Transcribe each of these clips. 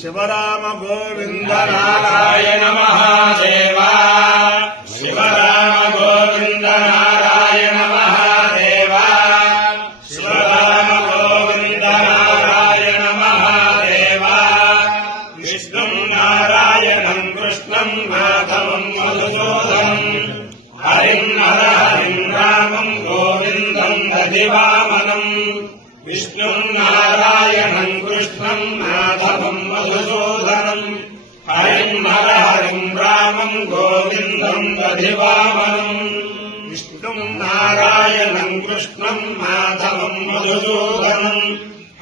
శివరామ గోవింద నారాయణ మహాదేవ శివరామ గోవింద నారాయణ మహాదేవ శివరామ గోవింద నారాయణ మహాదేవ విష్ణుం నారాయణం కృష్ణం మాధవం మధుసూదనం హరిం హర హరిం రామం గోవిందం దధివామనం విష్ణుం నారాయణం కృష్ణం మాధవం మధుసూదనం హరిం హర హరిం రామం గోవిందం దధివామనం విష్ణుం నారాయణం కృష్ణం మాధవం మధుసూదనం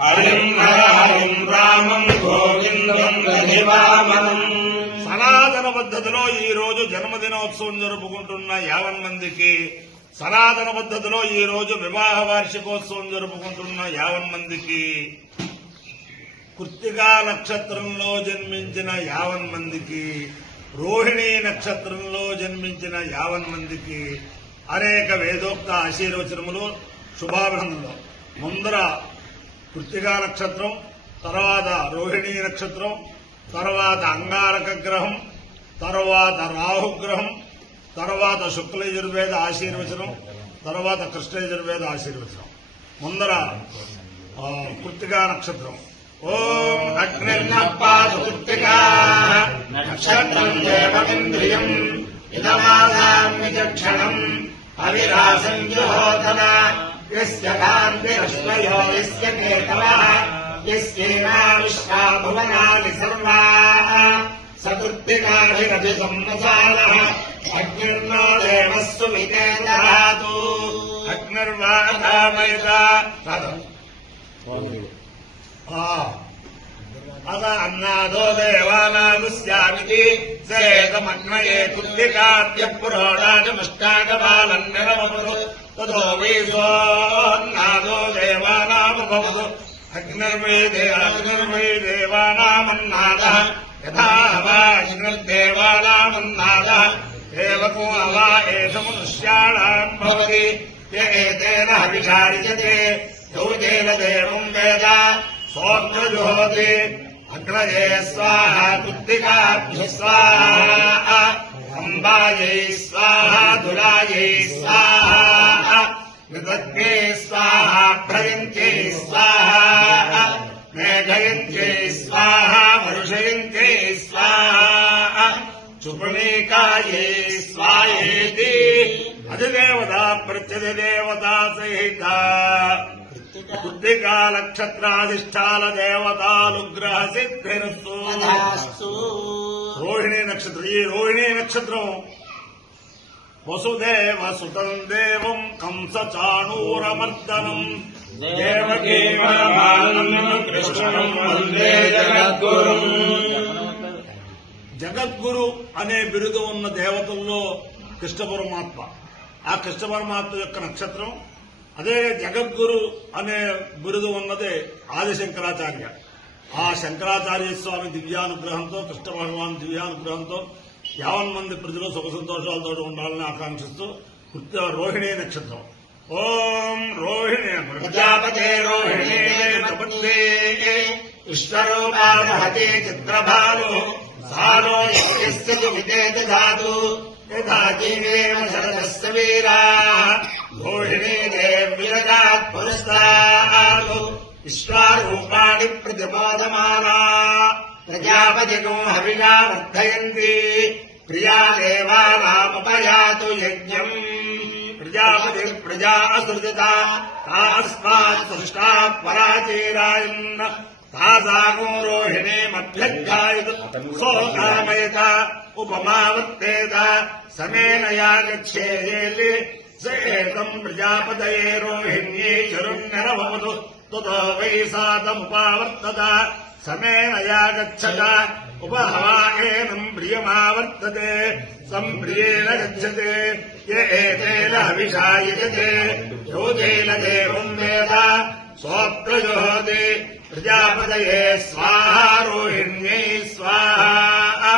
హరిం హర హరిం రామం గోవిందం దధివామనం. సనాతన పద్ధతిలో ఈ రోజు జన్మదినోత్సవం జరుపుకుంటున్న 50 మందికి, సనాతన పద్ధతిలో ఈ రోజు వివాహ వార్షికోత్సవం జరుపుకుంటున్న 50 మందికి, కృత్తికా నక్షత్రంలో జన్మించిన 50 మందికి, రోహిణీ నక్షత్రంలో జన్మించిన 50 మందికి అనేక వేదోక్త ఆశీర్వచనములు, శుభాభినందనలు. ముందర కృత్తికా నక్షత్రం, తర్వాత రోహిణీ నక్షత్రం, తర్వాత అంగారక గ్రహం, తర్వాత రాహుగ్రహం, తర్వాత శుక్లయజుర్వేద ఆశీర్వచనం, తర్వాత కృష్ణయజుర్వేద ఆశీర్వచనం. ముందర కృత్తికా నక్షత్రం. ఓం అగ్నిర్నప్పాసు కృత్తికా నక్షత్రం దేవమింద్రియం ఇదమాసామ్యచక్షణం అవిరాసం జుహోతన యస్య కాంతిరశ్మయో యస్య కేతవః యస్యేనా విశ్వా భువనాని సర్వాః సకృత్తికాభిరభిసంవసానః అగ్నిర్నో దేవస్సు వికేతరాతు అగ్నిర్వాధామయత అద అన్నాదో దేవానాగుస్యామితి సేతమగ్నయే కృత్తికాద్య పురోడాజమష్టాగబాలన్నిరమపురు తదో వైసోన్నాదో దేవానామభవతు అగ్నిర్వై దేవానామన్నాదః యథా అగ్నిర్దేవానామన్నాదః దేవకో అవా ఏష మనుష్యాణాం భవతి ఏతేన హవిషార్యతే యౌతేన దేవం వేద సోత్రజుహోతి అగ్నయే స్వాహ కృత్తికాభ్య స్వాహ అంబాయై స్వాహ దురాయై స్వాహ మృగజ్ఞే స్వాహ భ్రయంత్యై స్వాహ మేఘయంత్యై స్వాహ వర్షయంత్యై స్వాహ చుపణీకాయై స్వాహేతి అధిదేవత ప్రత్యధిదేవతా సహిత కృత్తికా నక్షత్రాధిష్టాన దేవతానుగ్రహ సిద్ధిరస్తు. రోహిణీ నక్షత్రం. ఈ రోహిణీ నక్షత్రం వసుదేవ సుతం దేవం కంస చాణూరమర్దనం దేవకీ వరమానం కృష్ణం వందే జగద్గురుం. జగద్గురు అనే బిరుదు ఉన్న దేవతల్లో కృష్ణ పరమాత్మ. ఆ కృష్ణ పరమాత్మ యొక్క నక్షత్రం. అదే జగద్గురు అనే బిరుదు ఉన్నదే ఆదిశంకరాచార్య. ఆ శంకరాచార్య స్వామి దివ్యానుగ్రహంతో, కృష్ణ భగవాన్ దివ్యానుగ్రహంతో 50 మంది ప్రజలు సుఖ సంతోషాలతో ఉండాలని ఆకాంక్షిస్తూ రోహిణీ నక్షత్రం. ఓం రోహిణి ప్రజాపతే రోహిణీ ప్రపంచే విశ్వరూపామహతే చిత్రభాను సారో యస్య విదేత ధాతు యథా జీవేమ శరదస్య వీరాః రోహిణీ దేవ్యజాత్ పురస్తాత్ విశ్వారూపాణి ప్రతిపాదమానా ప్రజాపతిగో హవిషా వర్ధయంతి ప్రియా దేవానామపయాతు యజ్ఞం. ప్రజాపతి ప్రజా అసృజత తాస్మాత్ సృష్టా పరాచీరాయన్న తాసాగో రోహిణీమభ్యధ్యాయత సోకామయత ఉపమావర్తేత సమేన యాగచ్ఛేయేతి సేతం ప్రజాపతయే రోహిణ్యై చరుణ్యరభవతు తతో వై సాతముపావర్తత సమేన యాగచ్చత ఉపహవాయేనం ప్రియమావర్తతే సంప్రియేణ గచ్చతే ఏతేన హవిషాయజతే యోతేన దేవం వేద సోత్రజోహోతి ప్రజాపతయే స్వాహా రోహిణ్యై స్వాహా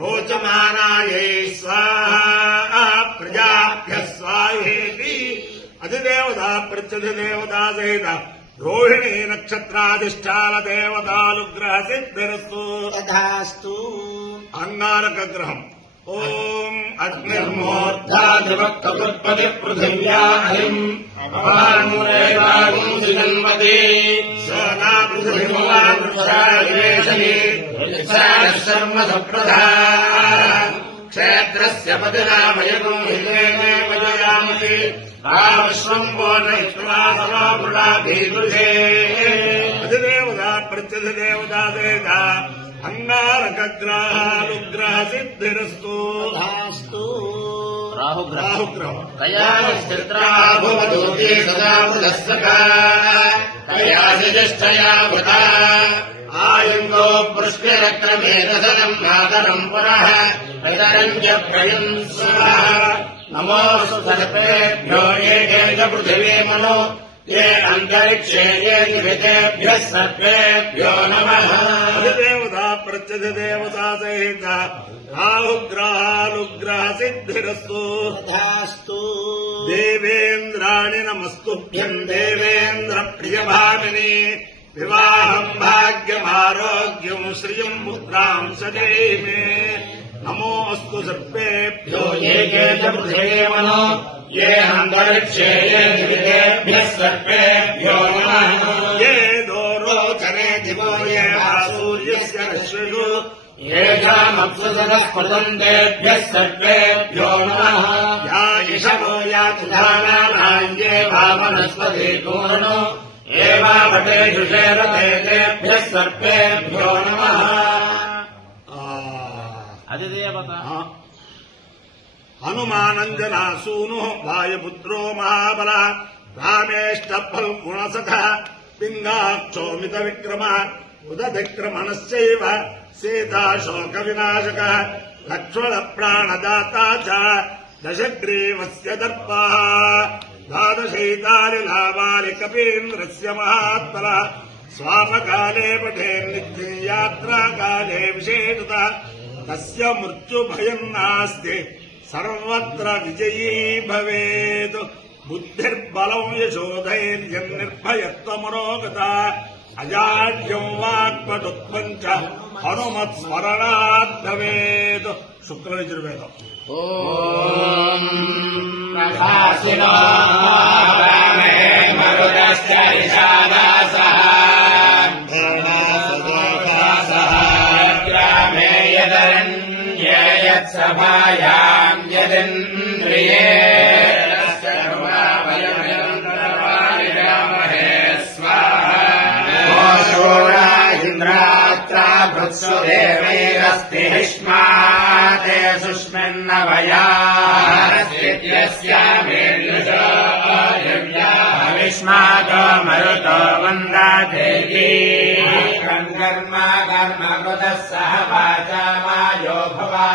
రోచమానాయై స్వాహా ప్రజాభ్య స్వాహేతి. అధిదేవత ప్రత్యధిదేవతా సహిత రోహిణీ నక్షత్రాధిష్టాన దేవతానుగ్రహ సిద్ధిరస్తు. తథాస్తు. అంగారక గ్రహం. ఓం అగ్నిర్మూర్ధాధిపత్పతి పృథివ్యా హరిం అపాన్మురేవాగుం జన్మదే సోనా పృథివ్యావృషాయేషని శర్మ సప్రధా క్షేత్రస్య పతినామయగం హిలేనే వజయామసి రామశ్వం పూర్ణైష్ణవాసవామృడాధీదుషే. అధిదేవత ప్రత్యధిదేవత దేవత అంగారకగ్రహానుగ్రహ సిద్ధిరస్తు. రాహుగ్రహం తయాభవదూతే సదామృతస్సకాయాశిష్టయా వృత ఆయుంగో పృష్ణరక్రమేతసరం మాతరం పురః ప్రతరంజ ప్రయం స్వః. నమోస్తు సర్పేభ్యో ఏ చ పృథివీ మను ఏ అంతరిక్షే ఏ నిహితేభ్యः సర్పేభ్యో నమః. అధిదేవత ప్రత్యధిదేవత సహిత రాహుగ్రహానుగ్రహ సిద్ధిరస్తు. తథాస్తు. దేవేంద్రాణి నమస్తుభ్యం దేవేంద్ర ప్రియభామిని వివాహం భాగ్యమారోగ్యం శ్రియం పుత్రాం సదేమే. నమోస్తు సర్పేభ్యో ఏ చ పృథివీ మను ఏ అంతరిక్షే ఏ నిహితేభ్యः సర్పేభ్యో నమః. ఏ దోరోచనే దివో ఏ సూర్యస్య రశ్మిషు ఏషామప్సుసనస్పృతంతేభ్యः సర్వేభ్యో నమః. యా ఇషమో యాతు ధానానాన్యే వామనస్పతి పూర్ణో ఏవావటేషు శేరతేభ్యः సర్వేభ్యో నమః. అధిదేవత హనుమానంజనా సూను వాయుపుత్రో మహాబల రామేష్టఫల్గుణసఖ పింగాక్షోమిత విక్రమ ఉదధిక్రమణశ్చైవ సీతాశోక వినాశక లక్ష్మణ ప్రాణదాతా చ దశగ్రీవస్య దర్పా ద్వాదశైతాని లాభాని కపీంద్రస్య మహాత్మల స్వాపకాలే పఠే నిత్యం యాత్రాకాలే విశేషత తస్య మృత్యుభయం నాస్తి సర్వత్ర విజయీ భవేత్. బుద్ధిర్బలం యశోధైర్యం నిర్భయత్వమనోగత అజాడ్యం వాక్పటుత్వం చ హనుమత్స్మరణాద్ భవేత్. శుక్లయజుర్వేదం. ఓం ప్రభాసినో రామే మరుదశ్చ రిషాదాసః గ్రామే యదరణ్యే యత్సభాయాం యదింద్రియే భృత్సుదేవైరస్తి హిష్మాతే సుష్మిన్నవయాస్మాతో మరుతో వందాదేవీ కర్మ కర్మకృతః సహ వాచామాయో భవా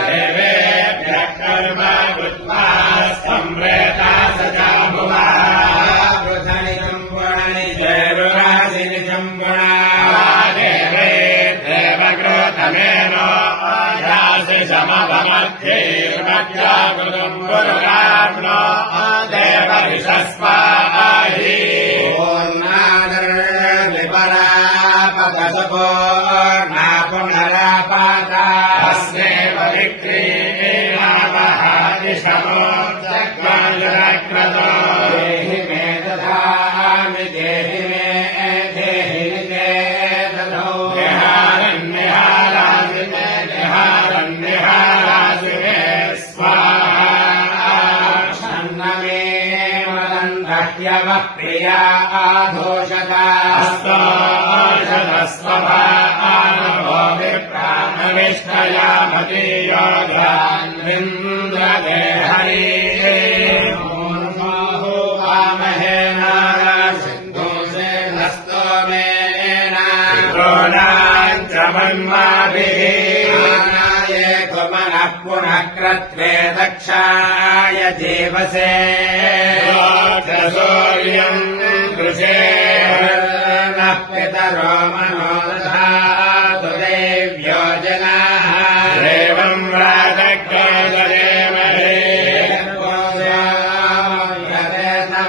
దేవేభ్యః కర్మ కృత్వా సంప్రేతా సదా భువా వృధనిజం పుణనిజేరురాశినిజం పుణా దేవేభ్యేవకృతమేనో యాసి సమభమధ్యైర్మధ్యాకృతం పురుగామ్నో దేవరిషస్వాహి పూర్ణాదర్విపరాపదసపూర్ణా పునరాపాతా అస్మేవ విక్రీణామహాదిశమోజగ్మాజరక్రతో దేహి మే దదామి దేహి మే దేహి తే దదో నిహారన్నిహారాసి మే నిహారన్నిహారాసి మే స్వాహా క్షన్నమే మదందహ్యవః ప్రియా ఆధోషతాస్తోషతస్వభానభో విప్రాణవిష్టయామతీయోగాన్వింద్రదే హరి మూర్మోహో వామహేన సింధూసేనస్తోమేన ద్రోణాంచమన్మాభిः పునః పునః క్రత్వే దక్షాయ జీవసే సూర్యం దృశే నః పితరో మనోదధాతు దేవ్యో జనాః దేవం రాజగ్రేమహే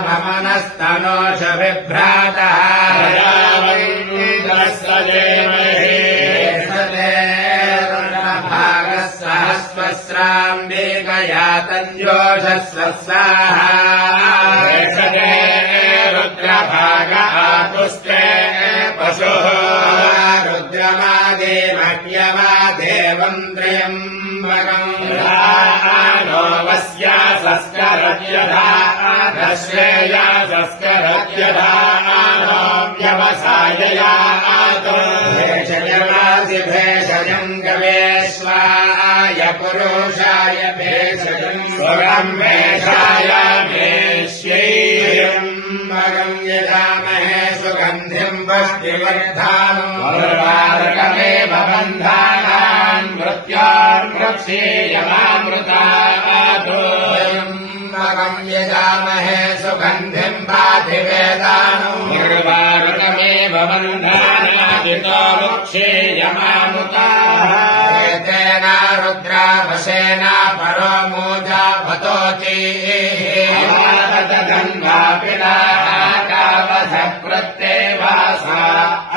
భమనస్తనోష బిభ్రాతః దేమహే सहस्राम्बिकया तञ्जोषस्वः रुद्रभाग आपुस्ते पशुः रुद्रमादेमह्यवा देवम् त्र्यम्बकम् नो वस्या संस्करत्यधा श्रेया संस्करत्यधा नो व्यवसाययातो भेषजमासि भेषजम् गवेश्वाय पुरुषाय भेषजम् सुरम् भेषाय भेष्यैम् मगम् यजामहे सुगन्धिम् पुष्टिवर्धानम् उर्वारुकमेव बन्धानान् मृत्योर्मृक्षीयमामृतातो मगम् यजामहे सुगन्धिम् पाथिवेदानम् उर्वारुकमेव बन्धानादितो मुक्षीयमामृताः एतेन रुद्रावशेना परो मूजावतोति कावथ प्रत्येवासा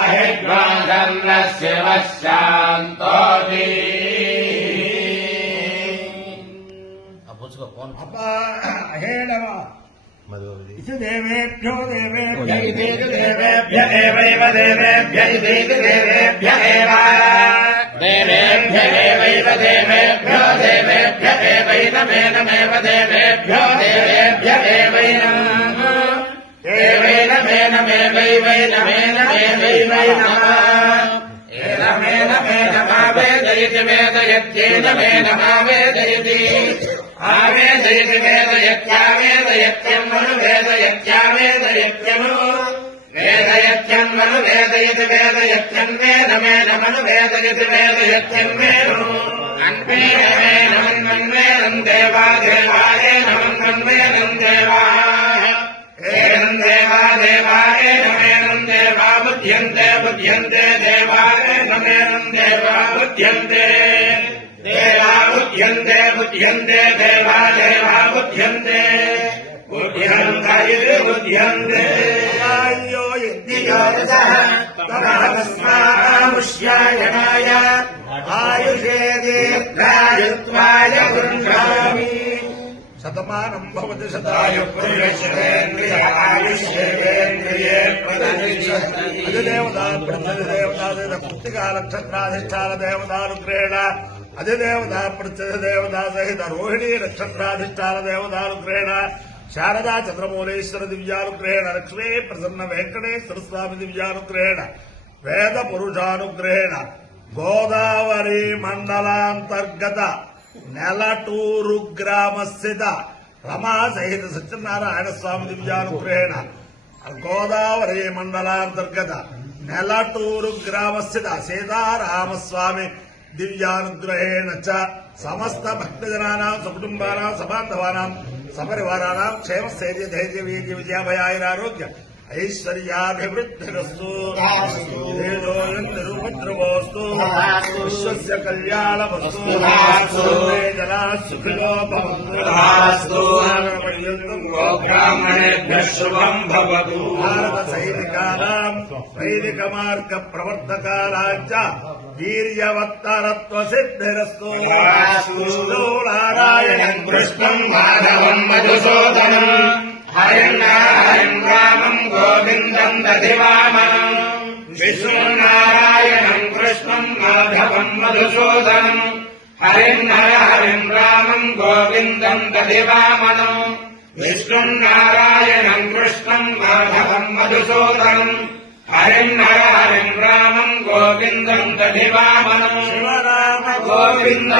अहिद्वाधर्मस्य वशान्तोति इति देवेभ्यो देवेभ्य देवेभ्य एवैव देवेभ्य इति देवेभ्य एव देवेभ्य एवैव देवेभ्यो देवेभ्य एवैनमेनमेव देवेभ्यो देवेभ्य एवैनम् एनमेनमेनमेवैवैनमेनमेवैनमेनमेनमावेदयति वेदयत्येनमेनमावेदयति आवेदयति वेदयत्यावेदयत्यन्मनु वेदयत्यावेदयत्यनु वेदयत्यन्मनु वेदयति वेदयत्यन्वेनमेनमनु वेदयति वेदयत्यन्वेनु अन्वेनमेनमन्वन्वेनम् देवा देवायेनमन्वन्वेनम् देवाः एनम् देवा देवायेनमेनम् देवा बुध्यन्ते बुध्यन्ते देवायेनमेनम् देवा बुध्यन्ते देवा बुध्यन्ते बुध्यन्ते देवा देवा बुध्यन्ते बुध्यन्त इति बुध्यन्ते आयो यज्ञयोगः तमः तस्मामुष्यायणाय आयुषे दीर्घायुत्वाय गृह्णामि शतमानम् भवति शतायुः पुरुषेन्द्रिय आयुष्येन्द्रिये प्रतिष्ठति अधिदेवता प्रतिदेवता पुस्तिकानक्षत्राधिष्ठान देवतानुग्रहेण अधिदेवता प्रतिदेवता सहित रोहिणी नक्षत्राधिष्ठान देवतानुग्रहेण शारदा चंद्रमौलेश्वर दिव्यानुग्रहेण लक्ष्मी प्रसन्न वेंकटेश्वर स्वामी दिव्यानुग्रहेण वेद पुरुषानुग्रहेण गोदावरी मंडलांतर्गत నెలటూరు గ్రామస్థిత రమా సహిత సత్యనారాయణ స్వామి దివ్యానుగ్రహేణ గోదావరి మండలాంతర్గత నెలటూరు గ్రామస్థిత సీతారామస్వామి దివ్యానుగ్రహేణ చ సమస్త భక్తజనానాం సకుటుంబానాం సబాంధవానాం సపరివారాణాం క్షేమ స్థైర్య ధైర్య వీర్య విజయాభయాయురారోగ్య ऐश्वर्याभिवृद्धिरस्तु निरुपद्रवोस्तु विश्वस्य कल्याणमस्तु जनाः सुखिनो भवन्तु ब्राह्मणेभ्यः शुभम् भवतु भारतसैनिकानाम् वैदिकमार्गप्रवर्तकानाम् च वीर्यवत्तरत्वसिद्धिरस्तु विष्णु नारायणम् कृष्णम् माधवम् मधुसूदनम् हरिम् रामम् गोविन्दम् दधिवामनम् विष्णुनारायणम् कृष्णम् माधवम् मधुसूदनम् हरिम् रामम् गोविन्दम् दधिवामनम् विष्णुनारायणम् कृष्णम् माधवम् मधुसूदनम् हरिम् रामम् गोविन्दम् दधिवामनम् शिवराम गोविन्द